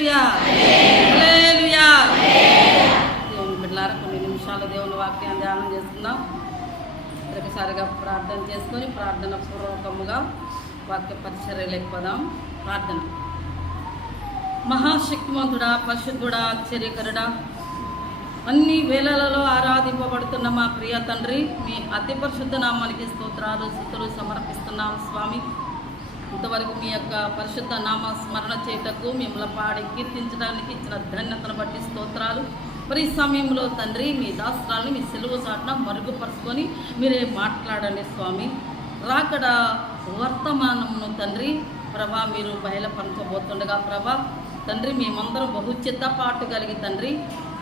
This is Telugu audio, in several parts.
హల్లెలూయా హల్లెలూయా. దేవుని బిడ్డలారా, కొన్ని నిమిషాలు దేవుని వాక్యాన్ని ధ్యానం చేసుకుందాం. ఒకసారిగా ప్రార్థన చేసుకొని ప్రార్థన పూర్వకముగా వాక్య పరిచర్యలోకి పోదాం. ప్రార్థన. మహాశక్తిమంతుడా, పరిశుద్ధుడా, ఆశ్చర్యకరుడా, అన్ని వేళలలో ఆరాధింపబడుతున్న మా ప్రియ తండ్రి, మీ అతి పరిశుద్ధ నామానికి స్తోత్రాలు స్తుతులు సమర్పిస్తున్నాం స్వామి. ఇంతవరకు మీ యొక్క పరిశుద్ధ నామ స్మరణ చేయుటకు మిమ్మల్ని పాడి కీర్తించడానికి ఇచ్చిన ధన్యతను బట్టి స్తోత్రాలు. మరి ఈ సమయంలో తండ్రి, మీ దాస్త్రాలను మీ సెలవు చాటున మరుగుపరుచుకొని మీరే మాట్లాడండి స్వామి. రాకడ వర్తమానమును తండ్రి ప్రభా మీరు బయలుపరచబోతుండగా ప్రభా తండ్రి, మేమందరం బహుచిత్తపాటు కలిగి తండ్రి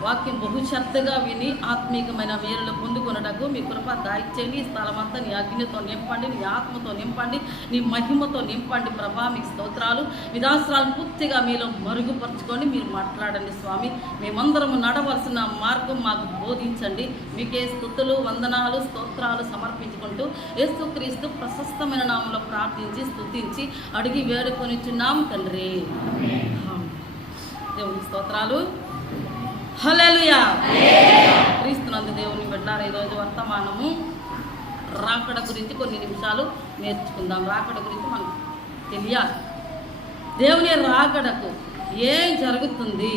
వాక్యం బహుశ్రద్ధగా విని ఆత్మీకమైన మేలులు పొందుకొనుటకు మీ కృప దాయిచేయండి. ఈ స్థలమంతా నీ అగ్నితో నింపండి, నీ ఆత్మతో నింపండి, నీ మహిమతో నింపండి ప్రభా. మీకు స్తోత్రాలు. విధాస్త్రాలను పూర్తిగా మీలో మరుగుపరచుకొని మీరు మాట్లాడండి స్వామి. మేమందరము నడవలసిన మార్గం మాకు బోధించండి. మీకే స్తుతులు వందనాలు స్తోత్రాలు సమర్పించుకుంటూ యేసుక్రీస్తు ప్రశస్తమైన నామంలో ప్రార్థించి స్తుతించి అడిగి వేడుకొనిచున్నాం తండ్రి. దేవుని స్తోత్రాలు. హల్లెలూయా. క్రీస్తునందు దేవుని బిడ్డలారా, ఈరోజు వర్తమానము రాకడ గురించి కొన్ని నిమిషాలు నేర్చుకుందాం. రాకడ గురించి మనకు తెలియాలి. దేవుని రాకడకు ఏం జరుగుతుంది,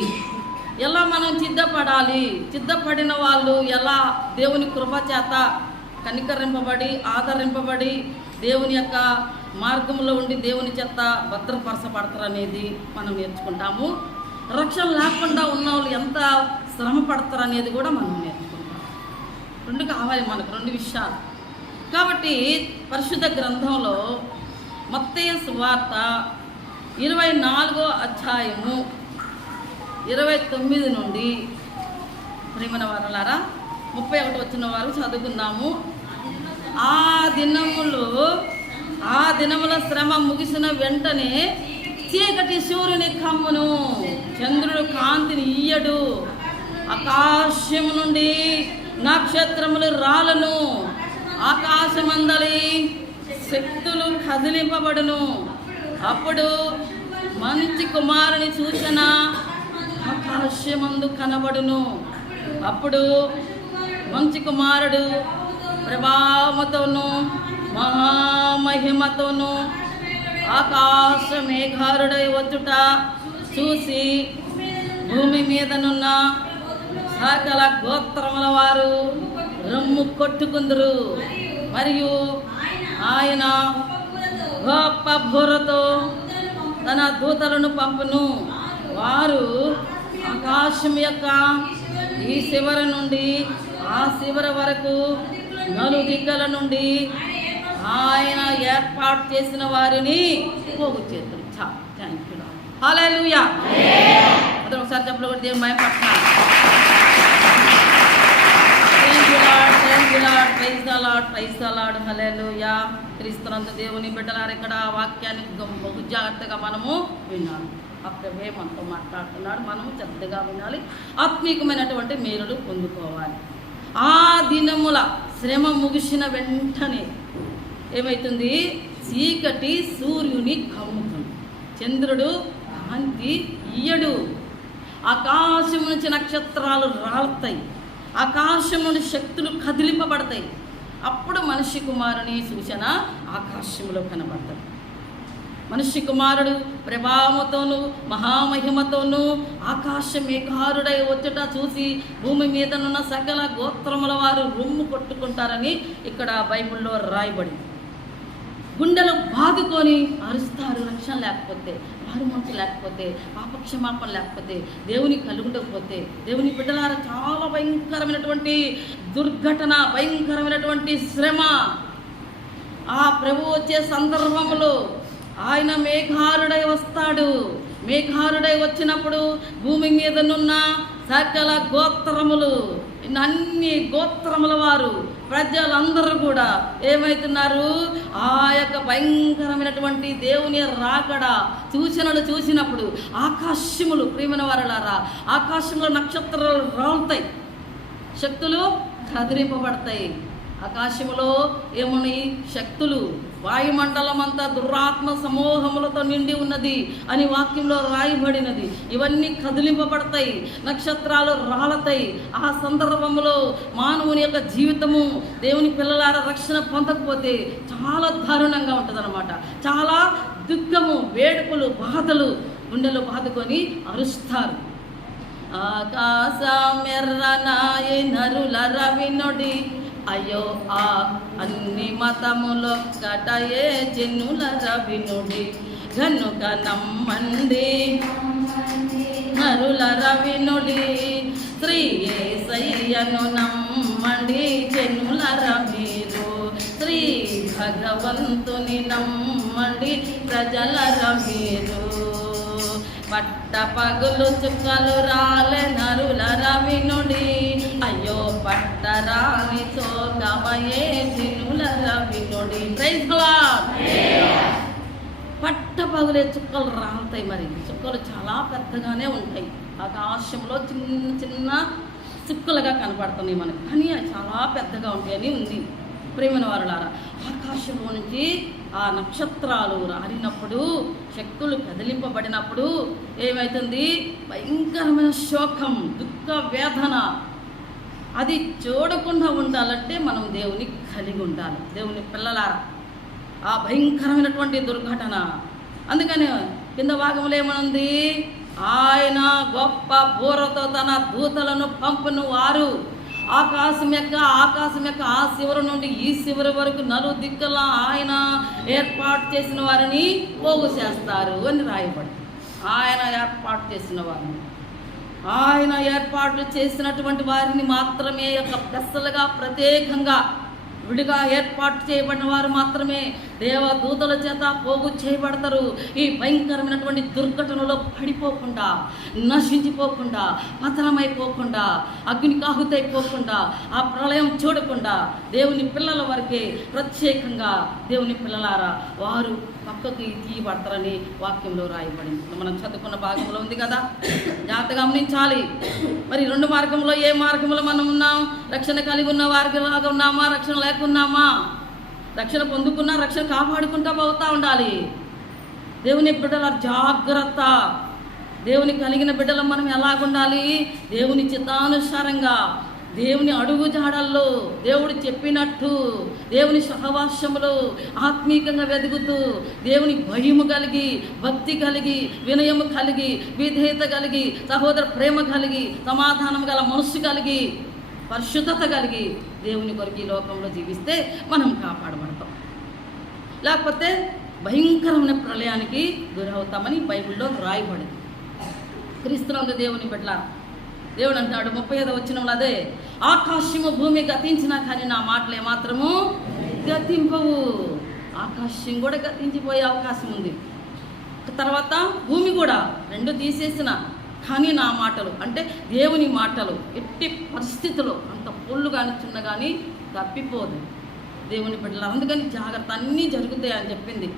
ఎలా మనం సిద్ధపడాలి, సిద్ధపడిన వాళ్ళు ఎలా దేవుని కృప చేత కనికరింపబడి ఆదరింపబడి దేవుని యొక్క మార్గంలో ఉండి దేవుని చేత భద్రపరచబడతారు అనేది మనం నేర్చుకుంటాము. రక్షణ లేకుండా ఉన్న వాళ్ళు ఎంత శ్రమ పడతారు అనేది కూడా మనం నేర్చుకుంటాం. రెండు కావాలి మనకు, రెండు విషయాలు. కాబట్టి పరిశుద్ధ గ్రంథంలో మత్తయి సువార్త 24వ అధ్యాయము 29 నుండి ప్రియమైన వారలారా 31 వచ్చిన వారు చదువుకుందాము. ఆ దినముల శ్రమ ముగిసిన వెంటనే చీకటి సూర్యుని కమ్మును, చంద్రుడు కాంతిని ఇయ్యడు, ఆకాశము నుండి నక్షత్రములు రాలును, ఆకాశమందలి శక్తులు కదిలింపబడును. అప్పుడు మంచి కుమారుని సూచన ఆకాశమందు కనబడును. అప్పుడు మంచి కుమారుడు ప్రభావముతోను మహామహిమతోను ఆకాశ మేఘారుడై వచ్చుట చూసి భూమి మీదనున్న సకల గోత్రముల వారు రొమ్ము కొట్టుకుందరు. మరియు ఆయన గొప్ప బుర్రతో తన దూతలను పంపును. వారు ఆకాశం యొక్క ఈ శివరి నుండి ఆ శివరి వరకు నలుదిక్కల నుండి ఆయన ఏర్పాటు చేసిన వారిని పోగు చేతులు. Thank you. హల్లెలూయా. అదే ఒకసారి చెప్పలు కూడా దేవుని మహిమపడుతున్నాను. Thank you lord, thank you lord, praise the lord, praise the lord. Hallelujah. క్రీస్తునందు దేవుని బిడ్డలారా, ఇక్కడ వాక్యాన్ని బహు జాగ్రత్తగా మనము వినాలి. అప్పుడే మనతో మాట్లాడుతున్నాడు, మనము శ్రద్ధగా వినాలి, ఆత్మీకమైనటువంటి మేలులు పొందుకోవాలి. ఆ దినముల శ్రమ ముగిసిన వెంటనే ఏమవుతుంది? చీకటి సూర్యుని కమ్ముతుంది, చంద్రుడు కాంతి ఇయ్యడు, ఆకాశం నుంచి నక్షత్రాలు రాలుతాయి, ఆకాశం నుండి శక్తులు కదిలింపబడతాయి. అప్పుడు మనిషి కుమారుని సూచన ఆకాశంలో కనబడతాడు. మనిషి కుమారుడు ప్రభావముతోను మహామహిమతోను ఆకాశ మేఘారుడై వచ్చుట చూసి భూమి మీదనున్న సకల గోత్రముల వారు రొమ్ము కొట్టుకుంటారని ఇక్కడ బైబిల్లో రాయబడింది. గుండెలు బాదుకొని అరుస్తారు. రక్షణ లేకపోతే, మారుమంచు లేకపోతే, పాపక్షమాపణ లేకపోతే, దేవుని కలుగుండకపోతే, దేవుని బిడ్డలారా చాలా భయంకరమైనటువంటి దుర్ఘటన, భయంకరమైనటువంటి శ్రమ. ఆ ప్రభు వచ్చే సందర్భంలో ఆయన మేఘారుడై వస్తాడు. మేఘారుడై వచ్చినప్పుడు భూమి మీదనున్న సకల గోత్రములు, అన్ని గోత్రముల వారు ప్రజలందరూ కూడా ఏమవుతున్నారు? ఆ యొక్క భయంకరమైనటువంటి దేవుని రాకడ సూచనలు చూసినప్పుడు ఆకాశములు, ప్రియమైన వారలారా, ఆకాశంలో నక్షత్రాలు రాలుతాయి, శక్తులు కదిలింపబడతాయి, ఆకాశములో ఏమున్నాయి? శక్తులు. వాయుమండలం అంతా దురాత్మ సమూహములతో నిండి ఉన్నది అని వాక్యంలో రాయబడినది. ఇవన్నీ కదిలింపబడతాయి, నక్షత్రాలు రాలతాయి. ఆ సందర్భంలో మానవుని యొక్క జీవితము దేవుని పిల్లలార రక్షణ పొందకపోతే చాలా దారుణంగా ఉంటుందన్నమాట. చాలా దుఃఖము, వేడుకలు, బాధలు గుండెలు బాదుకొని అరుస్తారు. ఆకాశమెర్రనాయి నరుల రవినుడి, అయ్యో ఆ అన్ని మతములొక్కటయే జనుల రవినుడి, గనుక నమ్మండి నరుల రవినుడి, శ్రీ యేసయ్యను నమ్మండి జనుల మీరు, శ్రీ భగవంతుని నమ్మండి ప్రజల మీరు. పట్ట పగులు చుక్కలు రాలే నరుల రవినుడి, అయ్యో పట్టరాని చోకమయే జనుల రవినుడి. Praise the lord. పట్ట పగులే చుక్కలు రాలుతాయి. మరి చుక్కలు చాలా పెద్దగానే ఉంటాయి, ఆకాశంలో చిన్న చిన్న చుక్కలుగా కనపడుతున్నాయి మనకు, కానీ అవి చాలా పెద్దగా ఉంటాయని ఉంది. ప్రేమైన వారులారా, ఆకాశంలో నుంచి ఆ నక్షత్రాలు రాలినప్పుడు, శక్తులు కదిలింపబడినప్పుడు ఏమవుతుంది? భయంకరమైన శోకం, దుఃఖ, వేదన. అది చూడకుండా ఉండాలంటే మనం దేవుని కలిగి ఉండాలి. దేవుని పిల్లలారా, ఆ భయంకరమైనటువంటి దుర్ఘటన. అందుకని కింద భాగంలో ఏమనుంది? ఆయన గొప్ప బూరతో తన దూతలను పంపును వారు ఆకాశం యొక్క ఆ శివరు నుండి ఈ శివరి వరకు నలుదిక్కుల ఆయన ఏర్పాటు చేసిన వారిని పోగు చేస్తారు అని రాయబడి. ఆయన ఏర్పాటు చేసిన వారిని, ఆయన ఏర్పాటు చేసినటువంటి వారిని మాత్రమే యొక్క పెద్దలుగా ప్రత్యేకంగా విడిగా ఏర్పాటు చేయబడిన వారు మాత్రమే దేవదూతల చేత పోగు చేయబడతారు. ఈ భయంకరమైనటువంటి దుర్ఘటనలో పడిపోకుండా, నశించిపోకుండా, పతనమైపోకుండా, అగ్నికి ఆహుతైపోకుండా, ఆ ప్రళయం చూడకుండా దేవుని పిల్లల వరకే ప్రత్యేకంగా దేవుని పిల్లలారా వారు పక్కకి తీయబడతారని వాక్యంలో రాయబడింది. మనం చదువుకున్న భాగంలో ఉంది కదా, జాగ్రత్తగా గమనించాలి. మరి రెండు మార్గంలో ఏ మార్గంలో మనం ఉన్నాం? రక్షణ కలిగి ఉన్న వారికి లాగా ఉన్నామా? రక్షణ లేకున్నామా? రక్షణ పొందుకున్నా రక్షణ కాపాడుకుంటా పోతా ఉండాలి. దేవుని బిడ్డల జాగ్రత్త. దేవుని కలిగిన బిడ్డలు మనం ఎలాగుండాలి? దేవుని చిత్తానుసారంగా, దేవుని అడుగు జాడల్లో, దేవుడు చెప్పినట్టు, దేవుని సహవాసములో ఆత్మీకంగా వెతుకుతూ, దేవుని భయము కలిగి, భక్తి కలిగి, వినయము కలిగి, విధేయత కలిగి, సహోదర ప్రేమ కలిగి, సమాధానం గల మనస్సు కలిగి, పరిశుద్ధత కలిగి దేవుని కొరకు ఈ లోకంలో జీవిస్తే మనం కాపాడబడతాం. లేకపోతే భయంకరమైన ప్రళయానికి గురవుతామని బైబిల్లో రాయబడింది. క్రీస్తునందు దేవుని బిడ్డ దేవుడు అంటాడు 35వ వచనంలో అదే, ఆకాశము భూమి గతించినా కానీ నా మాటలు ఏమాత్రము గతింపవు. ఆకాశం కూడా గతించిపోయే అవకాశం ఉంది. తర్వాత భూమి కూడా, రెండు తీసేసిన కానీ నా మాటలు అంటే దేవుని మాటలు ఎట్టి పరిస్థితుల్లో అంత పొల్లు కానీ చిన్న కానీ తప్పిపోదు దేవుని బిడ్డలు. అందుకని జాగ్రత్త, అన్నీ జరుగుతాయి అని చెప్పింది.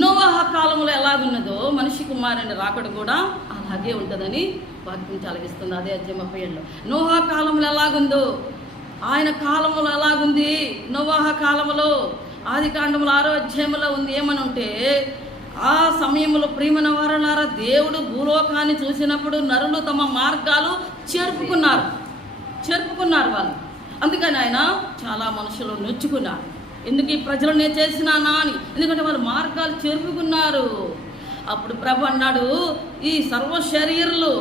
నోవహ కాలంలో ఎలాగున్నదో మనిషి కుమారుని రాకడ కూడా అలాగే ఉంటుందని వాక్యం చలవిస్తుంది. అదే అధ్యాయం 37లో నోవహ కాలంలో ఎలాగుందో ఆయన కాలంలో ఎలాగుంది. నోవహ కాలంలో ఆదికాండములో 6వ అధ్యాయంలో ఉంది. ఏమని ఉంటే, ఆ సమయంలో ప్రియమైన వారలారా, దేవుడు భూలోకాన్ని చూసినప్పుడు నరులు తమ మార్గాలు చెరుపుకున్నారు వాళ్ళు. అందుకని ఆయన చాలా మనుషులు నొచ్చుకున్నారు. ఎందుకు ఈ ప్రజలు నేను చేసినానా అని, ఎందుకంటే వాళ్ళు మార్గాలు చెరుపుకున్నారు. అప్పుడు ప్రభు అన్నాడు, ఈ సర్వ శరీరులు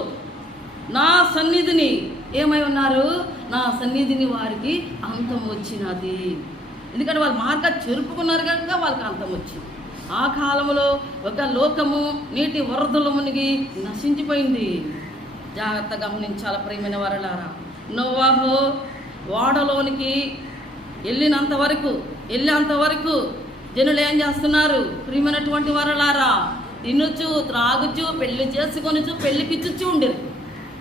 నా సన్నిధిని ఏమై ఉన్నారు? నా సన్నిధిని వారికి అంతం వచ్చినది. ఎందుకంటే వాళ్ళు మార్గాలు చెరుపుకున్నారు కనుక వాళ్ళకి అంతం వచ్చింది. ఆ కాలంలో ఒక లోకము నీటి వరదలు మునిగి నశించిపోయింది. జాగ్రత్త గమనించాలి ప్రియమైన వారలారా. నోవాహు ఓడలోనికి వెళ్ళేంతవరకు జనులు ఏం చేస్తున్నారు? ప్రియమైనటువంటి వారలారా, తినొచ్చు, త్రాగుచు, పెళ్లి చేసుకొనిచు, పెళ్లికిచ్చు ఉండేది.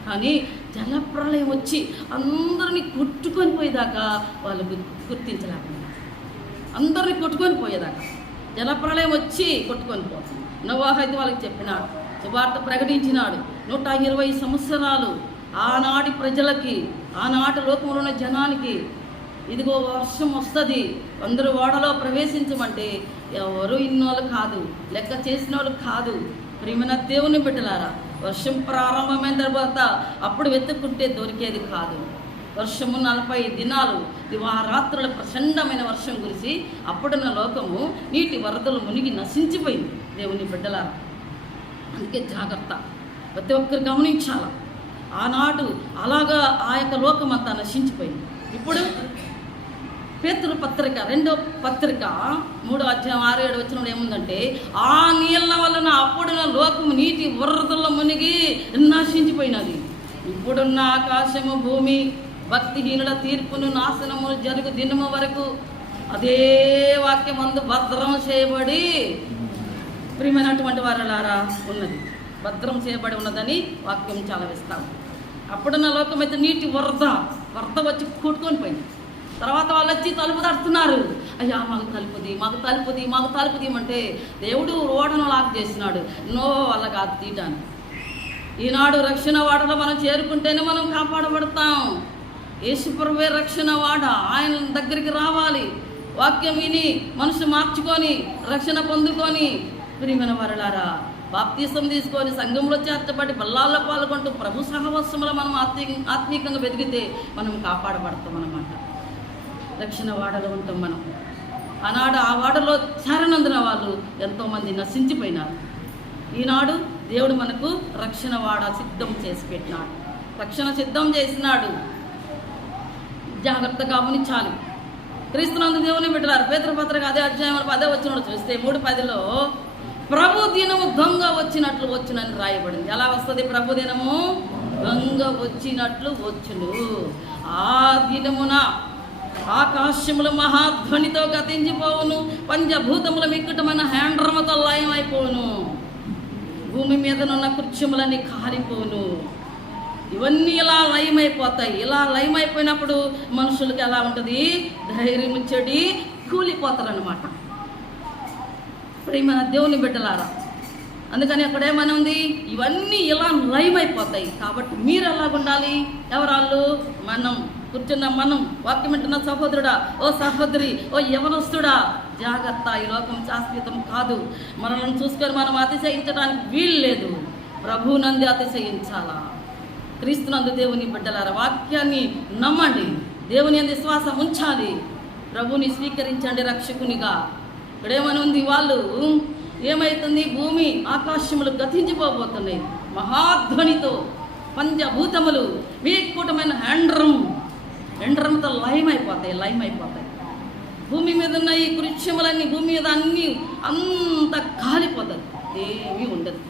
కానీ జలప్రళయం వచ్చి అందరినీ కొట్టుకొని పోయేదాకా వాళ్ళు గుర్తించలేకపోయినారు. అందరినీ కొట్టుకొని పోయేదాకా జలప్రళయం వచ్చి కొట్టుకొని పోతుంది. నోవాహు అయితే వాళ్ళకి చెప్పినాడు, సువార్త ప్రకటించినాడు. 120 సంవత్సరాలు ఆనాటి ప్రజలకి, ఆనాటి లోకంలో ఉన్న జనానికి ఇదిగో వర్షం వస్తుంది, అందరూ ఓడలో ప్రవేశించమంటే ఎవరు ఇన్నోళ్ళు కాదు, లెక్క చేసిన వాళ్ళు కాదు. ప్రియమైన దేవుని బిడ్డలారా, వర్షం ప్రారంభమైన తర్వాత అప్పుడు వెతుక్కుంటే దొరికేది కాదు. వర్షము 40 దినాలు దివారాత్రుల ప్రచండమైన వర్షం కురిసి అప్పుడున్న లోకము నీటి వరదలు మునిగి నశించిపోయింది. దేవుని బిడ్డలారా, అందుకే జాగ్రత్త, ప్రతి ఒక్కరు గమనించాలి. ఆనాడు అలాగా ఆ యొక్క లోకం అంతా నశించిపోయింది. ఇప్పుడు పేతురు పత్రిక 2వ పత్రిక 3వ అధ్యాయం 6-7 వచనంలో ఏముందంటే, ఆ నీళ్ళ వలన అప్పుడున్న లోకము నీటి వరదల్లో మునిగి నశించిపోయినది. ఇప్పుడున్న ఆకాశము భూమి భక్తిహీనుల తీర్పును నాశనమును జరుగు దినము వరకు అదే వాక్యమందు భద్రం చేయబడి, ప్రియమైనటువంటి వారలారా, ఉన్నది, భద్రం చేయబడి ఉన్నదని వాక్యం చాలవిస్తాం. అప్పుడున్న లోకం అయితే నీటి వరద వచ్చి కొట్టుకొని పోయింది. తర్వాత వాళ్ళు వచ్చి తలుపు తడుతున్నారు, అయ్యా మాకు తలుపు అంటే దేవుడు ఓడను లాక్ చేసినాడు. నో వల్ల కాదు తీయటానికి. ఈనాడు రక్షణ వాడలో మనం చేరుకుంటేనే మనం కాపాడబడతాం. యేసుప్రభువే రక్షణ వాడ, ఆయన దగ్గరికి రావాలి, వాక్యం విని మనసు మార్చుకొని రక్షణ పొందుకొని, ప్రియమైన వారలారా, బాప్తీసం తీసుకొని సంఘంలో చేర్చబడి బల్లాల్లో పాల్గొంటూ ప్రభు సహవాసంలో మనం ఆత్మీయంగా వెతికితే మనం కాపాడబడతాం అన్నమాట. రక్షణ వాడలో ఉంటాం మనం. ఆనాడు ఆ వాడలో చేరనందున వాళ్ళు ఎంతోమంది నశించిపోయినారు. ఈనాడు దేవుడు మనకు రక్షణ వాడ సిద్ధం చేసి పెట్టినాడు, రక్షణ సిద్ధం చేసినాడు. జాగ్రత్తగా గమనించాలి. క్రీస్తునందు దేవుని బిడ్డలారా, పేతురు పత్రిక అదే అధ్యాయం 10వ వచనం చూస్తే 3:10లో ప్రభు దినము దొంగ వచ్చినట్లు వచ్చునని రాయబడింది. ఎలా వస్తుంది? ప్రభు దినము దొంగ వచ్చినట్లు వచ్చును. ఆ దినమున ఆకాశములు మహాధ్వనితో గతించిపోవును, పంచభూతముల మిక్కుటమైన హ్యాండ్రమతో లయమైపోవును, భూమి మీదనున్న కృత్యములన్నీ కారిపోను. ఇవన్నీ ఇలా లయమైపోతాయి. ఇలా లయమైపోయినప్పుడు మనుషులకి ఎలా ఉంటుంది? ధైర్యం చెడి కూలిపోతారనమాట. ప్రియమైన దేవుని బిడ్డలారా, అందుకని అక్కడేమని ఉంది? ఇవన్నీ ఇలా లయమైపోతాయి. కాబట్టి మీరు ఎలాగుండాలి? ఎవరాళ్ళు? మనం కూర్చున్న మనం, వాక్యం వింటున్న సహోదరుడా, ఓ సహోదరి, ఓ యవనస్తుడా, జాగ్రత్త. ఈ లోకం శాశ్వతం కాదు. మనల్ని చూసుకొని మనం అతిశయించడానికి వీలు లేదు. ప్రభువునందు అతిశయించాలా. క్రీస్తునందు దేవుని బిడ్డలారా, వాక్యాన్ని నమ్మండి, దేవుని యందు విశ్వాసం ఉంచాలి, ప్రభువుని స్వీకరించండి రక్షకునిగా. ఇక్కడేమని ఉంది? వాళ్ళు ఏమవుతుంది? భూమి ఆకాశములు గతించిపోబోతున్నాయి మహాధ్వనితో, పంచభూతములు మీకూటమైన హ్యాండ్రమ్తో లయమైపోతాయి. భూమి మీద ఉన్న ఈ కృత్యములన్నీ, భూమి మీద అన్నీ అంత కాలిపోతుంది, ఏమీ ఉండదు.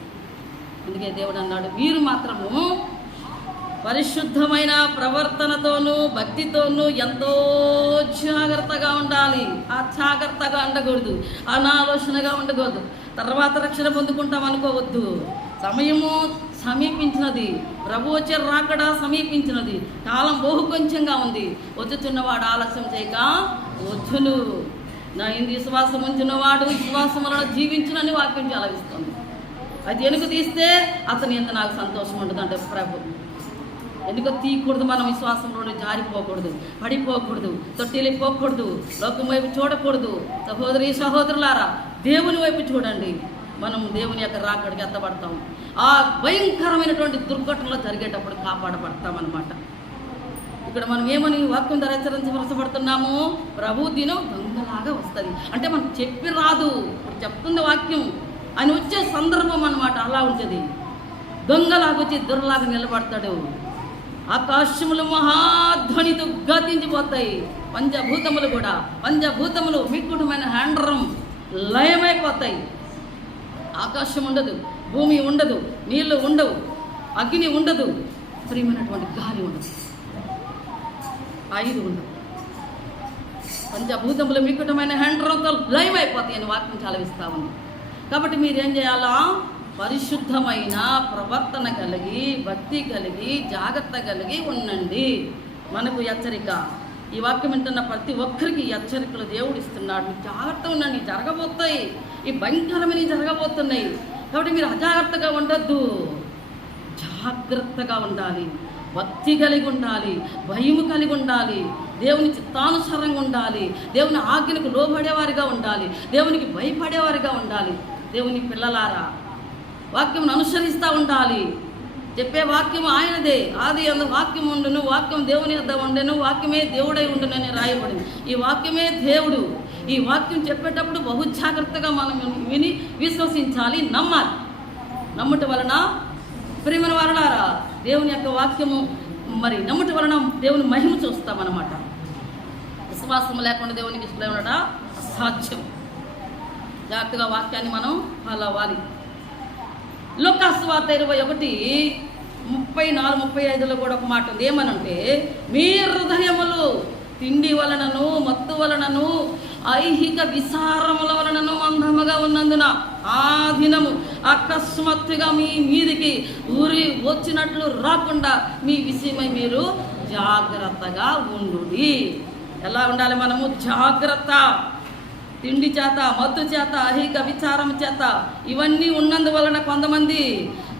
అందుకే దేవుడు అన్నాడు, మీరు మాత్రము పరిశుద్ధమైన ప్రవర్తనతోనూ భక్తితోనూ ఎంతో జాగ్రత్తగా ఉండాలి. జాగ్రత్తగా ఉండకూడదు, అనాలోచనగా ఉండకూడదు. తర్వాత రక్షణ పొందుకుంటాం అనుకోవద్దు. సమయము సమీపించినది, ప్రభు వచ్చే రాకడ సమీపించినది, కాలం బహు కొంచెంగా ఉంది. వచ్చుచున్నవాడు ఆలస్యం చేయక వచ్చును. నా ఇందు విశ్వాసం ఉంచినవాడు విశ్వాసం వలన జీవించునని వాక్యం చలవిస్తుంది. అది వెనుక తీస్తే అతని ఎంత నాకు సంతోషం ఉంటుంది అంటే ప్రభు. ఎందుకో తీయకూడదు, మనం విశ్వాసంలో జారిపోకూడదు, పడిపోకూడదు, తొట్టిల్లిపోకూడదు, లోకం వైపు చూడకూడదు. సహోదరి సహోదరులారా, దేవుని వైపు చూడండి. మనం దేవుని యొక్క రాకడికి ఎత్తబడతాం. ఆ భయంకరమైనటువంటి దుర్ఘటనలో జరిగేటప్పుడు కాపాడబడతాం అన్నమాట. ఇక్కడ మనం ఏమని వాక్యం ద్వారా హెచ్చరించబడుతున్నాము? ప్రభు దినం దొంగలాగా వస్తుంది అంటే మనం చెప్పి రాదు, ఇప్పుడు చెప్తుంది వాక్యం అని వచ్చే సందర్భం అన్నమాట. అలా ఉంటుంది. దొంగలాగా వచ్చి దొరలాగా నిలబడతాడు. ఆకాశములు మహాధ్వనితో గతించిపోతాయి, పంచభూతములు మిక్కుటమైన హ్యాండ్రమ్ లయమైపోతాయి. ఆకాశం ఉండదు, భూమి ఉండదు, నీళ్లు ఉండవు, అగ్ని ఉండదు, ప్రియమైనటువంటి గాలి ఉండదు, ఆయుధం ఉండదు. పంచభూతములు మిక్కుటమైన హ్యాండ్రమ్తో లయమైపోతాయి అని వాక్యం చలవిస్తూ ఉంది. కాబట్టి మీరేం చేయాలా? పరిశుద్ధమైన ప్రవర్తన కలిగి, భక్తి కలిగి, జాగ్రత్త కలిగి ఉండండి. మనకు హెచ్చరిక. ఈ వాక్యం వింటున్న ప్రతి ఒక్కరికి హెచ్చరికలు దేవుడు ఇస్తున్నాడు. మీరు జాగ్రత్త ఉండండి, జరగబోతాయి, ఈ భయంకరమైన జరగబోతున్నాయి. కాబట్టి మీరు అజాగ్రత్తగా ఉండొద్దు, జాగ్రత్తగా ఉండాలి, భక్తి కలిగి ఉండాలి, భయము కలిగి ఉండాలి. దేవుని చిత్తానుసారంగా ఉండాలి, దేవుని ఆజ్ఞలకు లోబడేవారిగా ఉండాలి, దేవునికి భయపడేవారిగా ఉండాలి. దేవుని పిల్లలారా, వాక్యం అనుసరిస్తూ ఉండాలి. చెప్పే వాక్యం ఆయనదే. ఆది అందు వాక్యం ఉండును, వాక్యం దేవుని వద్ద ఉండెను, వాక్యమే దేవుడై ఉండునని రాయబడింది. ఈ వాక్యమే దేవుడు. ఈ వాక్యం చెప్పేటప్పుడు బహు జాగ్రత్తగా మనం విని విశ్వసించాలి, నమ్మాలి. నమ్ముట వలన ప్రియమైన వారలారా, దేవుని యొక్క వాక్యము మరి నమ్ముట వలన దేవుని మహిమ చూస్తామన్నమాట. విశ్వాసం లేకుండా దేవునికి ఇష్టం ఉండట అసాధ్యం. జాగ్రత్తగా వాక్యాన్ని మనం ఫాలో అవ్వాలి. లూకాసు వార్త 21:34-35 కూడా ఒక మాట ఉంది. ఏమనంటే, మీ హృదయములు తిండి వలనను మత్తు వలనను ఐహిక విసారముల వలనను మందముగా ఉన్నందున ఆ దినము అకస్మాత్తుగా మీ మీదికి ఊరి వచ్చినట్లు రాకుండా మీ విషయమై మీరు జాగ్రత్తగా ఉండుడి. ఎలా ఉండాలి మనము? జాగ్రత్త. తిండి చేత, మత్తు చేత, ఐహిక విచారం చేత ఇవన్నీ ఉన్నందువలన కొంతమంది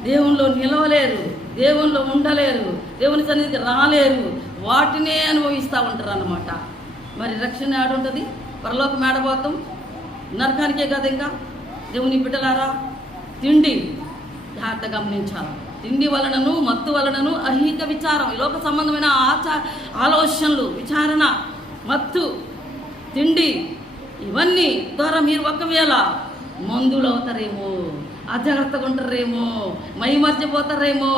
దేవునిలో నిలవలేరు, దేవునిలో ఉండలేరు, దేవుని సన్నిధికి రాలేరు, వాటినే అనుభవిస్తూ ఉంటారు అన్నమాట. మరి రక్షణ ఏడుంటుంది? పరలోకం ఏడబోతాం? నరకానికే కదా. ఇంకా దేవుని బిడ్డలారా, తిండి జాగ్రత్త గమనించాలి. తిండి వలనను మత్తు వలనను ఐహిక విచారం, ఈ లోక సంబంధమైన ఆలోచనలు, విచారణ, మత్తు, తిండి, ఇవన్నీ ద్వారా మీరు ఒకవేళ మందులు అవుతారేమో, అజాగ్రత్తగా ఉంటారేమో, మహిమర్చిపోతారేమో,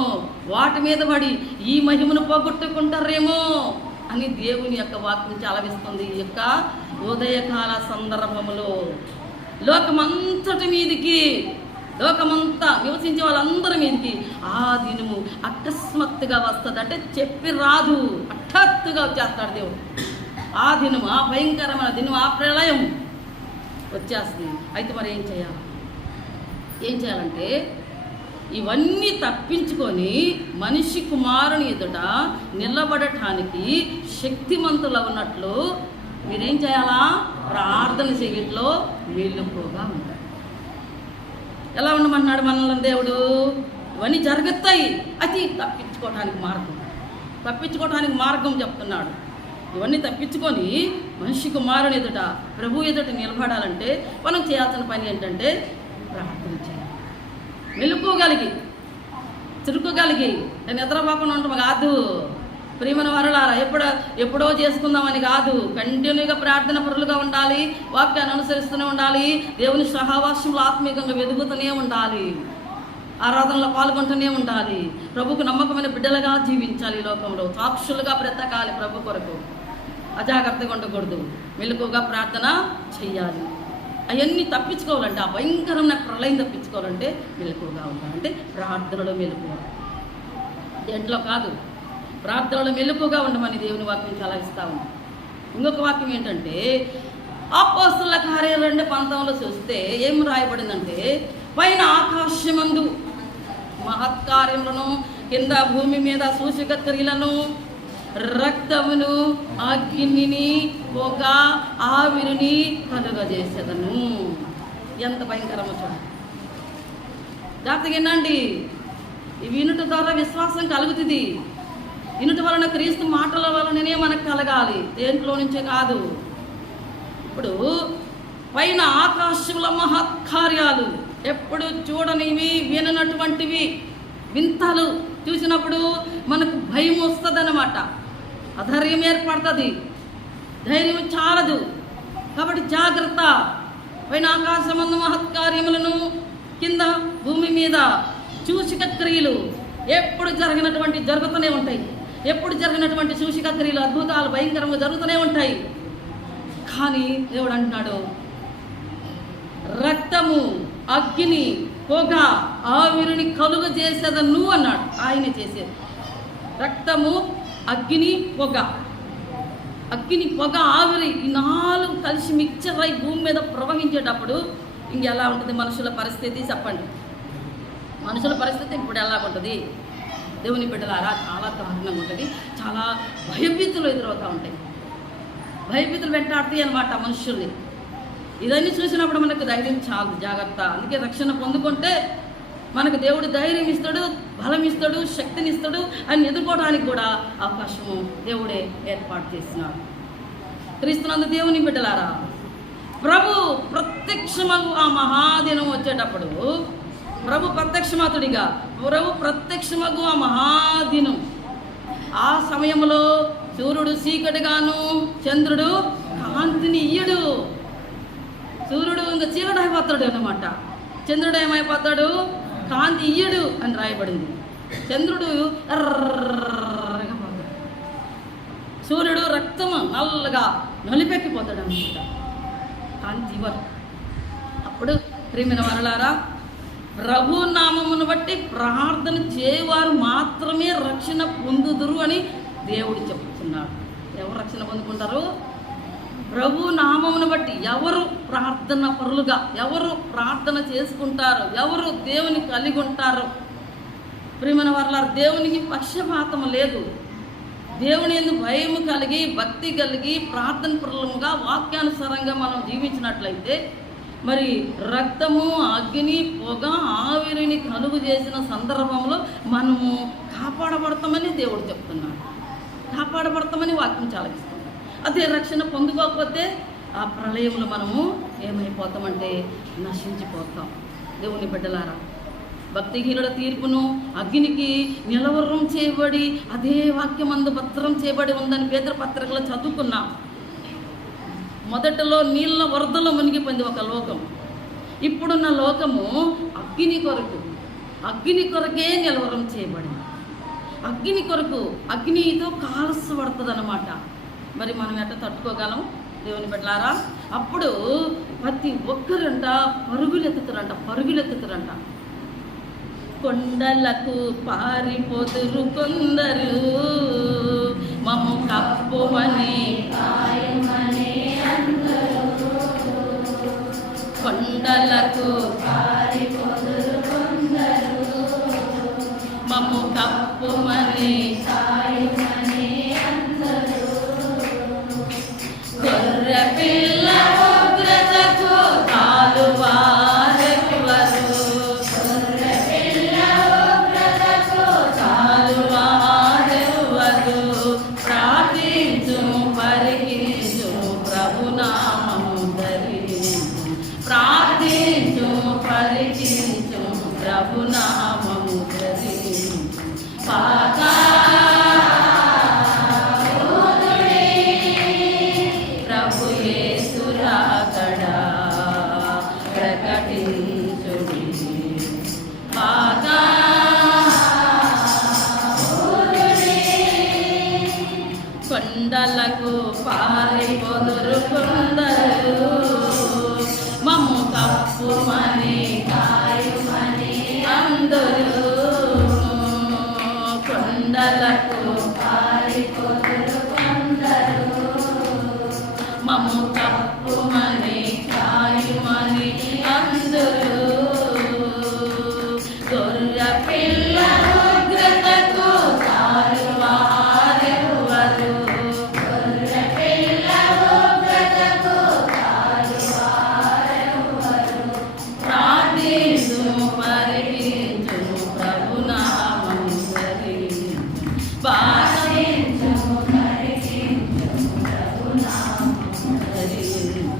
వాటి మీద పడి ఈ మహిమను పోగొట్టుకుంటారేమో అని దేవుని యొక్క వాక్యం చాలవిస్తుంది. ఈ యొక్క ఉదయకాల సందర్భములో లోకమంతటి మీదికి, లోకమంతా నివసించే వాళ్ళందరి మీదకి ఆ దినము అకస్మాత్తుగా వస్తుంది. అంటే చెప్పి రాదు, హఠాత్తుగా వచ్చేస్తాడు దేవుడు. ఆ దినం, ఆ భయంకరమైన దినం, ఆ ప్రళయం వచ్చేస్తుంది. అయితే మరి ఏం చేయాలి? ఏం చేయాలంటే, ఇవన్నీ తప్పించుకొని మనిషి కుమారుని ఎదుట నిలబడటానికి శక్తిమంతులు ఉన్నట్లు మీరేం చేయాలా? ప్రార్థన చేయట్లో మెలకువగా ఉండాలి. ఎలా ఉండమన్నాడు మనల్ని దేవుడు? ఇవన్నీ జరుగుతాయి. అది తప్పించుకోవటానికి మార్గం చెప్తున్నాడు. ఇవన్నీ తప్పించుకొని మనిషి కుమారుని ఎదుట, ప్రభు ఎదుట నిలబడాలంటే మనం చేయాల్సిన పని ఏంటంటే ప్రార్థన చేయాలి. మెలుకోగలిగి, చురుకోగలిగి, నిద్రపోకుండా ఉండటం కాదు. ప్రియమైన వారలారా, ఎప్పుడో చేసుకుందామని కాదు. కంటిన్యూగా ప్రార్థన పరులుగా ఉండాలి, వాక్యాన్ని అనుసరిస్తూనే ఉండాలి, దేవుని సహవాసంలో ఆత్మీయంగా వెదుగుతూనే ఉండాలి, ఆరాధనలో పాల్గొంటూనే ఉండాలి, ప్రభుకు నమ్మకమైన బిడ్డలుగా జీవించాలి, లోకంలో సాక్షులుగా బ్రతకాలి, ప్రభు కొరకు అజాగ్రత్తగా ఉండకూడదు, మెలకువగా ప్రార్థన చెయ్యాలి. అవన్నీ తప్పించుకోవాలంటే, ఆ భయంకరమైన ప్రళయం తప్పించుకోవాలంటే మెలకువగా ఉండాలంటే ప్రార్థనలో మెలకువ, దేంట్లో కాదు, ప్రార్థనలో మెలకువగా ఉండమని దేవుని వాక్యం చాలా ఇస్తా ఉంది. ఇంకొక వాక్యం ఏంటంటే, అపోస్తలుల కార్యాలు 2:19 చూస్తే ఏం రాయబడిందంటే, పైన ఆకాశమందు మహత్కార్యములను, కింద భూమి మీద సూచక క్రియలను, రక్తమును, అగ్నిని, పొగ, ఆవిరిని కలుగజేసేదను. ఎంత భయంకరమో చూడండి. జాగ్రత్తగా వినండి. ఈ వినుట ద్వారా విశ్వాసం కలుగుతుంది. వినుట వలన క్రీస్తు మాటల వలననే మనకు కలగాలి, దేంట్లో నుంచే కాదు. ఇప్పుడు పైన ఆకాశముల మహత్కార్యాలు, ఎప్పుడు చూడనివి, విననటువంటివి, వింతలు చూసినప్పుడు మనకు భయం వస్తుందన్నమాట, అధైర్యం ఏర్పడుతుంది, ధైర్యం చాలదు. కాబట్టి జాగ్రత్త. పైన ఆకాశమందు మహత్కార్యములను, కింద భూమి మీద సూచక క్రియలు ఎప్పుడు జరుగుతూనే ఉంటాయి. ఎప్పుడు జరిగినటువంటి సూచక క్రియలు, అద్భుతాలు భయంకరంగా జరుగుతూనే ఉంటాయి. కానీ దేవుడు అంటున్నాడు, రక్తము, అగ్ని, పొగ, ఆవిరిని కలుగజేసేదను అన్నాడు. ఆయన చేసేది రక్తము, అగ్ని, పొగ. అగ్ని, పొగ, ఆవిరి, ఈ 4 కలిసి మిక్చర్ అయి భూమి మీద ప్రవహించేటప్పుడు ఇంకెలా ఉంటుంది మనుషుల పరిస్థితి? చెప్పండి. మనుషుల పరిస్థితి ఇప్పుడు ఎలా ఉంటుంది? దేవుని బిడ్డలారా, చాలా దారుణంగా ఉంటుంది. చాలా భయభీతులు ఎదురవుతూ ఉంటాయి, భయభీతులు వెంటాడుతాయి అన్నమాట మనుషుల్ని. ఇదన్నీ చూసినప్పుడు మనకు ధైర్యం చాలు, జాగ్రత్త. అందుకే రక్షణ పొందుకుంటే మనకు దేవుడు ధైర్యం ఇస్తాడు, బలం ఇస్తాడు, శక్తిని ఇస్తాడు, ఆయన ఎదుర్కోవడానికి కూడా అవకాశము దేవుడే ఏర్పాటు చేస్తున్నాడు. క్రీస్తునందు దేవుని బిడ్డలారా, ప్రభు ప్రత్యక్షమగు ఆ మహాదినం వచ్చేటప్పుడు, ప్రభు ప్రత్యక్షమాతుడిగా, ప్రభు ప్రత్యక్షమగు ఆ మహాదినం, ఆ సమయంలో సూర్యుడు చీకటిగాను, చంద్రుడు కాంతిని ఇయ్యడు. సూర్యుడు ఇంకా చీకటి అయిపోతాడు అన్నమాట, చంద్రుడు ఏమైపోతాడు, కాంతి ఇయ్యడు అని రాయబడింది. చంద్రుడు ఎర్రగా పోతాడు, సూర్యుడు రక్తము నల్లగా నలిపెక్కిపోతాడు అన్నమాట, కాంతి ఇవ్వరు. అప్పుడు ప్రియమైన వారలారా, ప్రభు నామమును బట్టి ప్రార్థన చేయవారు మాత్రమే రక్షణ పొందుదురు అని దేవుడు చెప్తున్నాడు. ఎవరు రక్షణ పొందుకుంటారు? ప్రభు నామమును బట్టి ఎవరు ప్రార్థన పరులుగా, ఎవరు ప్రార్థన చేసుకుంటారు, ఎవరు దేవుని కలిగి ఉంటారు. ప్రియమైన వారలారా, దేవునికి పక్షపాతం లేదు. దేవుని యందు భయము కలిగి, భక్తి కలిగి, ప్రార్థన పరులుగా, వాక్యానుసారంగా మనం జీవించినట్లయితే, మరి రక్తము, అగ్ని, పొగ, ఆవిరిని కలుగు చేసిన సందర్భంలో మనము కాపాడబడతామని దేవుడు చెప్తున్నాడు. కాపాడబడతామని వాక్యం చాలకిస్తుంది. అదే రక్షణ పొందుకోకపోతే ఆ ప్రళయంలో మనము ఏమైపోతామంటే నశించిపోతాం. దేవుని బిడ్డలారా, భక్తిహీనుల తీర్పును అగ్నికి నిలవరం చేయబడి, అదే వాక్యమందు భద్రం చేయబడి ఉందని పేతురు పత్రికలో చదువుకున్నాం. మొదటలో నీళ్ళ వరదలో మునిగిపోయింది ఒక లోకం. ఇప్పుడున్న లోకము అగ్ని కొరకే నిలవరం చేయబడింది. అగ్ని కొరకు, అగ్నితో కాల్చబడుతుంది అన్నమాట. మరి మనం ఎట్లా తట్టుకోగలం దేవుని బిడ్డలారా? అప్పుడు ప్రతి ఒక్కరంట పరుగులెత్తుతారంట. కొండలకు పారిపోతురు కొందరు, మమ్ము కప్పుమని కొండలకు పారిపోతురు కొందరు, మమ్ము కప్పుమని గొర్రె పిల్ల ఉగ్రతకు తాలువారెవరు, గొర్రె పిల్ల ఉగ్రతకు తాలువారెవరు, ప్రార్థించుము పరికించుము ప్రభునామము ధరించుము, ప్రార్థించుము పరికించుము ప్రభునామము ధరించుము. ప్రభు యేసు రాకడా ప్రకటించుడి, కొండలకు పారిపోదురు కొందరు, మమ్ము కప్పుమని కాయుమని అందరూ, కొండలకు పారిపోదురు కొందరు, మమ్ము కప్పుమని కాయుమని అందరూ, గొర్రె పిల్ల ఉగ్రతకు తాలువారెవరు, గొర్రె పిల్ల ఉగ్రతకు తాలువారెవరు, ప్రార్థించుము పరికించుము ప్రభునామము ధరించుము, ప్రార్థించుము పరికించుము ప్రభునామము ధరించుము.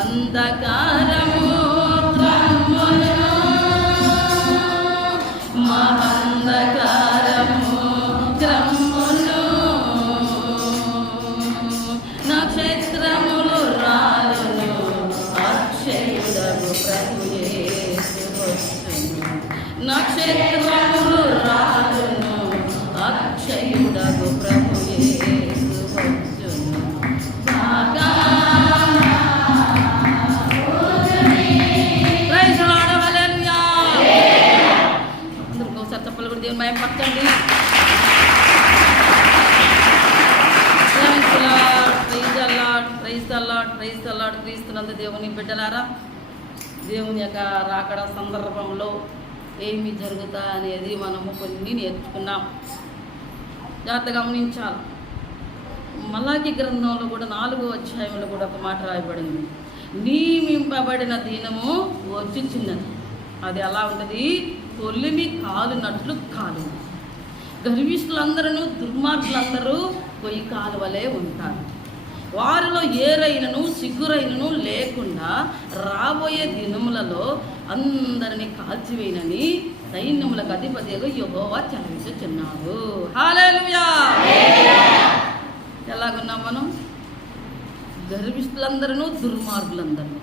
అంధకారము క్రమ్మును, మహంధకారము క్రమ్మును, నక్షత్రములు రాలును, అక్షయుడగు ప్రభు యేసు వచ్చును, నక్షత్రములు రాలును, అక్షయుడగు ప్రభు యేసు వచ్చును. చప్పలు కూడా దేవుని మయం పట్టండి. క్రీస్తునందు దేవుని బిడ్డలారా, దేవుని యొక్క రాకడ సందర్భంలో ఏమి జరుగుతా అనేది మనము కొన్ని నేర్చుకున్నాం. జాగ్రత్తగా గమనించాలి. మలాకి గ్రంథంలో కూడా 4వ అధ్యాయంలో కూడా ఒక మాట రాయబడింది. నియమింపబడిన దినము వచ్చుచున్నది. అది ఎలా ఉంటుంది? కొలిమి కాలునట్లు కాలు. గర్విష్ఠులందరూ దుర్మార్గులందరూ పొయ్యి కాలువలే ఉంటారు. వారిలో ఏరైనను సిగ్గురైనను లేకుండా రాబోయే దినములలో అందరినీ కాల్చివేయనని సైన్యములకు అధిపతిగా యెహోవా సెలవిస్తున్నాడు. హల్లెలూయా. ఎలాగున్నాం మనం? గర్విష్ఠులందరూ దుర్మార్గులందరూ.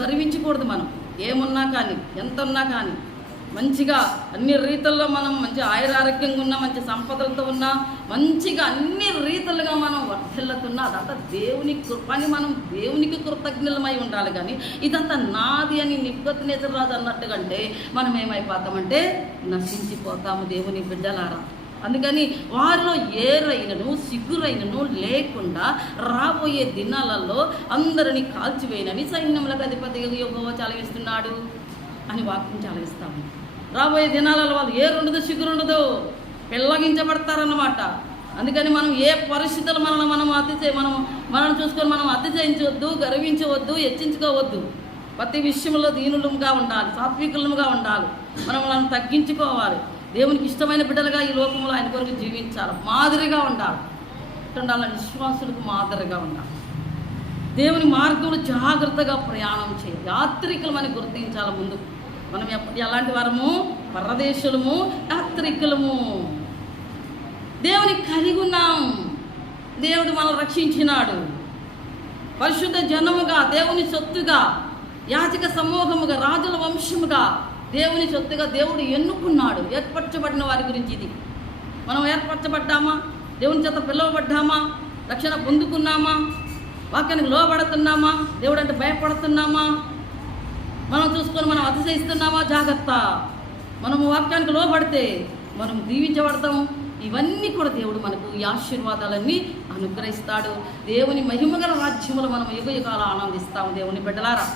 గర్వించకూడదు. మనం ఏమున్నా కానీ, ఎంత ఉన్నా కానీ మంచిగా అన్ని రీతుల్లో మనం మంచి ఆయురారోగ్యంగా ఉన్నా, మంచి సంపదలతో ఉన్నా, మంచిగా అన్ని రీతులుగా మనం వర్ధిల్లుతున్నా అదంతా దేవుని కృపని మనం దేవునికి కృతజ్ఞులమై ఉండాలి. కానీ ఇదంతా నాది అని నెబుకద్నెజరు అన్నట్టుగా అంటే మనం ఏమైపోతామంటే నశించిపోతాము దేవుని బిడ్డలారా. అందుకని వారిలో ఏరైనను సిగ్గురైనను లేకుండా రాబోయే దినాలలో అందరినీ కాల్చివేయనని సైన్యములకు అధిపతిగా యెహోవా సెలవిస్తున్నాడు అని వాక్యం సెలవిస్తాము. రాబోయే దినాలలో వాళ్ళు ఏరుండదు, సిగ్గురుండదు, పెళ్ళగించబడతారన్నమాట. అందుకని మనం ఏ పరిస్థితులు మనం చూసుకొని మనం అతిశయించవద్దు, గర్వించవద్దు, హెచ్చించుకోవద్దు. ప్రతి విషయంలో దీనులముగా ఉండాలి, సాత్వికులముగా ఉండాలి. మనం తగ్గించుకోవాలి. దేవునికి ఇష్టమైన బిడ్డలుగా ఈ లోకంలో ఆయన కొరకు జీవించాలి. మాదిరిగా ఉండాలి. ఉండాలని విశ్వాసులకు మాదిరిగా ఉండాలి. దేవుని మార్గంలో జాగ్రత్తగా ప్రయాణం చేయాలి. యాత్రికులు అని గుర్తించాలి. ముందు మనం ఎలాంటి వారము? పరదేశులము, యాత్రికులము. దేవుని కలిగి ఉన్నాం. దేవుడు మనల్ని రక్షించినాడు. పరిశుద్ధ జనముగా, దేవుని సొత్తుగా, యాజక సమూహముగా, రాజుల వంశముగా, దేవుని సొత్తుగా దేవుడు ఎన్నుకున్నాడు. ఏర్పరచబడిన వారి గురించి ఇది. మనం ఏర్పరచబడ్డామా? దేవుని చేత పిలువబడ్డామా? రక్షణ పొందుకున్నామా? వాక్యానికి లోబడుతున్నామా? దేవుడు అంటే భయపడుతున్నామా? మనం చూసుకొని మనం అతిశయిస్తున్నామా? జాగ్రత్త. మనము వాక్యానికి లోబడితే మనం దీవించబడతాము. ఇవన్నీ కూడా దేవుడు మనకు ఈ ఆశీర్వాదాలన్నీ అనుగ్రహిస్తాడు. దేవుని మహిమగల రాజ్యములు మనం యుగయుగాలు ఆనందిస్తాము దేవుని బిడ్డలారా.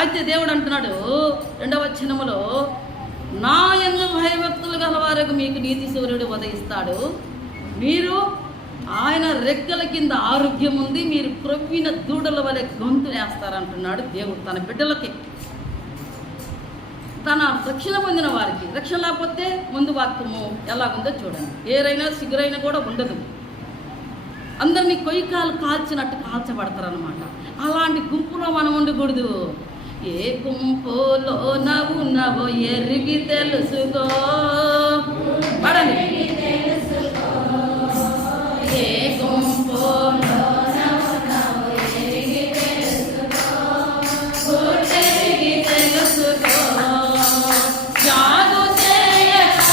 అయితే దేవుడు అంటున్నాడు 2వ వచనములో, నా యందు భయభక్తులు గల వారికి మీకు నీతి సూర్యుడు ఉదయిస్తాడు. మీరు ఆయన రెక్కల కింద ఆరోగ్యం ఉంది, మీరు క్రొవ్విన దూడల వలె గొంతు వేస్తారంటున్నాడు దేవుడు తన బిడ్డలకి. తన రక్షణ పొందిన వారికి. రక్షణ లేకపోతే ముందు వాక్యము ఎలాగుందో చూడండి. ఏరైనా సిగురైనా కూడా ఉండదు. అందరినీ కొయ్యకాలు కాల్చినట్టు కాల్చబడతారనమాట. అలాంటి గుంపులో మనం ఉండకూడదు. ఏ గుంపులో నవ్వు ఎరిగి తెలుసుకో. పడండి. ఏ గుంపులో ఎరిగి తెలుసుకో, తెలుసుకో. జాగు చేయక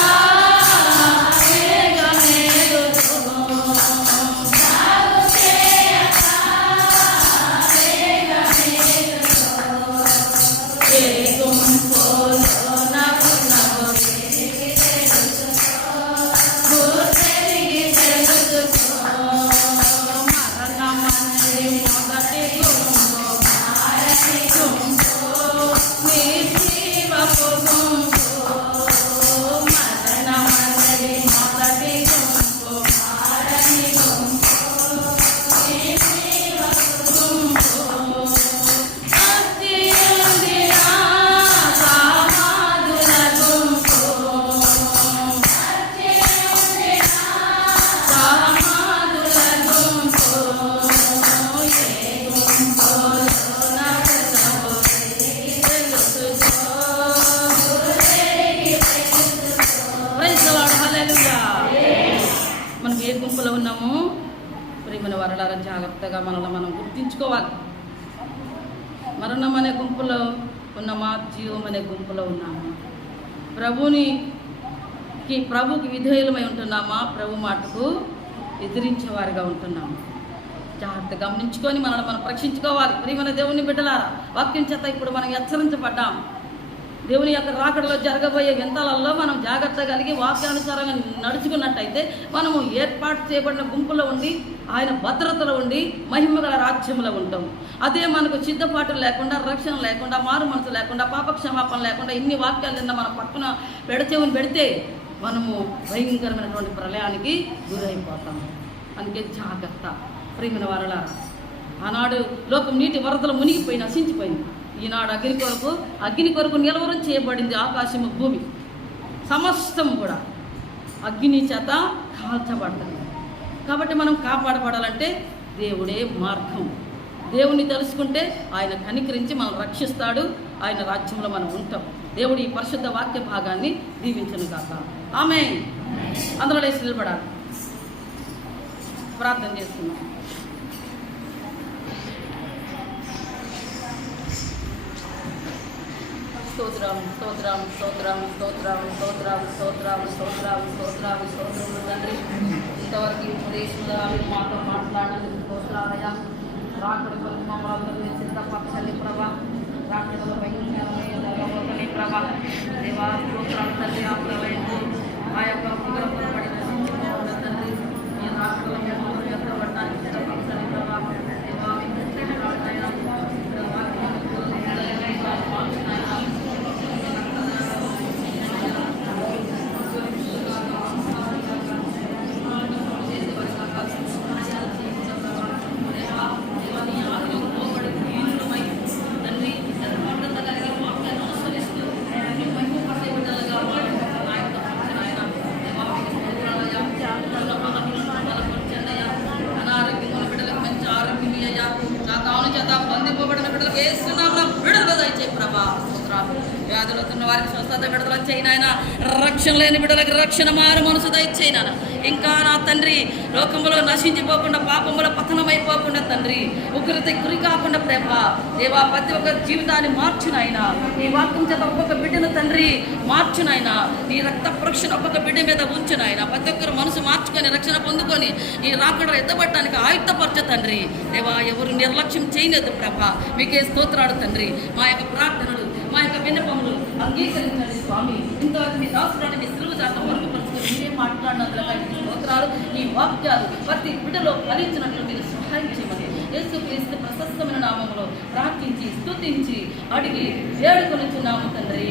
మనం ఏ గుంపులో ఉన్నాము? ప్రేమల వరలారా, జాగ్రత్తగా మనల్ని మనం గుర్తించుకోవాలి. మరణం అనే గుంపులో ఉన్నామా? జీవం అనే గుంపులో ఉన్నామా? ప్రభుకి విధేయులమై ఉంటున్నామా? ప్రభు మాటకు ఎదిరించేవారిగా ఉంటున్నాము. జాగ్రత్త గమనించుకొని మనల్ని మనం పరీక్షించుకోవాలి. ప్రియమైన దేవుని బిడ్డలారా, వాక్యం చేత ఇప్పుడు మనం హెచ్చరించబడ్డాం. దేవుని యొక్క రాకడలో జరగబోయే వింతలలో మనం జాగ్రత్త కలిగి వాక్యానుసారంగా నడుచుకున్నట్టయితే మనము ఏర్పాటు చేయబడిన గుంపులో ఉండి, ఆయన భద్రతలో ఉండి, మహిమగల రాజ్యంలో ఉంటాం. అదే మనకు సిద్ధపాటు లేకుండా, రక్షణ లేకుండా, మారు మనసు లేకుండా, పాపక్షమాపణ లేకుండా ఇన్ని వాక్యాలు నిన్న మనం పక్కన పెడచెవుని పెడితే మనము భయంకరమైనటువంటి ప్రళయానికి గురైపోతాము. అందుకే జాగ్రత్త. ప్రియమైన వారలారా, ఆనాడు లోకం నీటి వరదలు మునిగిపోయి నశించిపోయింది. ఈనాడు అగ్ని కొరకు నిలవరం చేయబడింది. ఆకాశము భూమి సమస్తం కూడా అగ్ని చేత కాల్చబడుతుంది. కాబట్టి మనం కాపాడబడాలంటే దేవుడే మార్గం. దేవుని తెలుసుకుంటే ఆయన కనికరించి మనం రక్షిస్తాడు. ఆయన రాజ్యంలో మనం ఉంటాం. దేవుడు ఈ పరిశుద్ధ వాక్య భాగాన్ని దీవించును గాక. ఆమేన్. అందరూ లేచి నిలబడాలి. ప్రార్థన చేస్తున్నాం. స్తోత్రం స్తోత్రం స్తోత్రం స్తోత్రం స్తోత్రం స్తోత్రం స్తోత్రం స్తోత్రం స్తోత్రములు తండ్రి. ఇంతవరకు ఈ ప్రదేశంలో మాతో మాట్లాడినందుకు స్తోత్రాలయ. రాకడ కొరకు మమ్మల్ని సిద్ధపరచండి ప్రభా. రాకడలో భయంకరమైన ప్రభా. దేవా స్తోత్రాలు తండ్రి. ఆ ప్రళయంలో ఆ యొక్క పునరుద్ధరణ నశించిపోవాలి తండ్రి. ఈ రాకడలో మమ్మల్ని ఎత్తబడడానికి సిద్ధపరచండి ప్రభా. దేవా వ్యాధులతో వారికి స్వస్థత విడుదల చేయనాయన. రక్షణ లేని బిడ్డలకు రక్షణ మారు మనసు దయచేయన. ఇంకా నా తండ్రి లోకంలో నశించిపోకుండా పాపముల పతనమైపోకుండా తండ్రి ఉగ్రత గురి కాకుండా ప్రేమ దేవా ప్రతి ఒక్క జీవితాన్ని మార్చునైన. నీ వాక్యం చేత ఒక్కొక్క బిడ్డను తండ్రి మార్చునైన. నీ రక్త ప్రోక్షణ ఒక్కొక్క బిడ్డ మీద ఉంచునైన. ప్రతి ఒక్కరు మనసు మార్చుకొని రక్షణ పొందుకొని నీ రాకడ ఎత్తబడటానికి ఆయుధపరచ తండ్రి. దేవా ఎవరు నిర్లక్ష్యం చేయలేదు ప్రభ. మీకే స్తోత్రాలు తండ్రి. మా యొక్క ప్రార్థనలు మా యొక్క విన్నపములు అంగీకరించండి స్వామి. ఇంతవరకు మీ దాసురాన్ని మీ సిలువ చాట మరుగుపరుచుకొని మీరే మాట్లాడినందుకు స్తోత్రాలు. ఈ వాక్యాలు ప్రతి బిడ్డలో ఫలించినట్లు మీరు సహాయం చేయమని యేసుక్రీస్తు ప్రశస్తమైన నామములో ప్రార్థించి స్తుతించి అడిగి వేడుకొనుచున్నాము తండ్రి.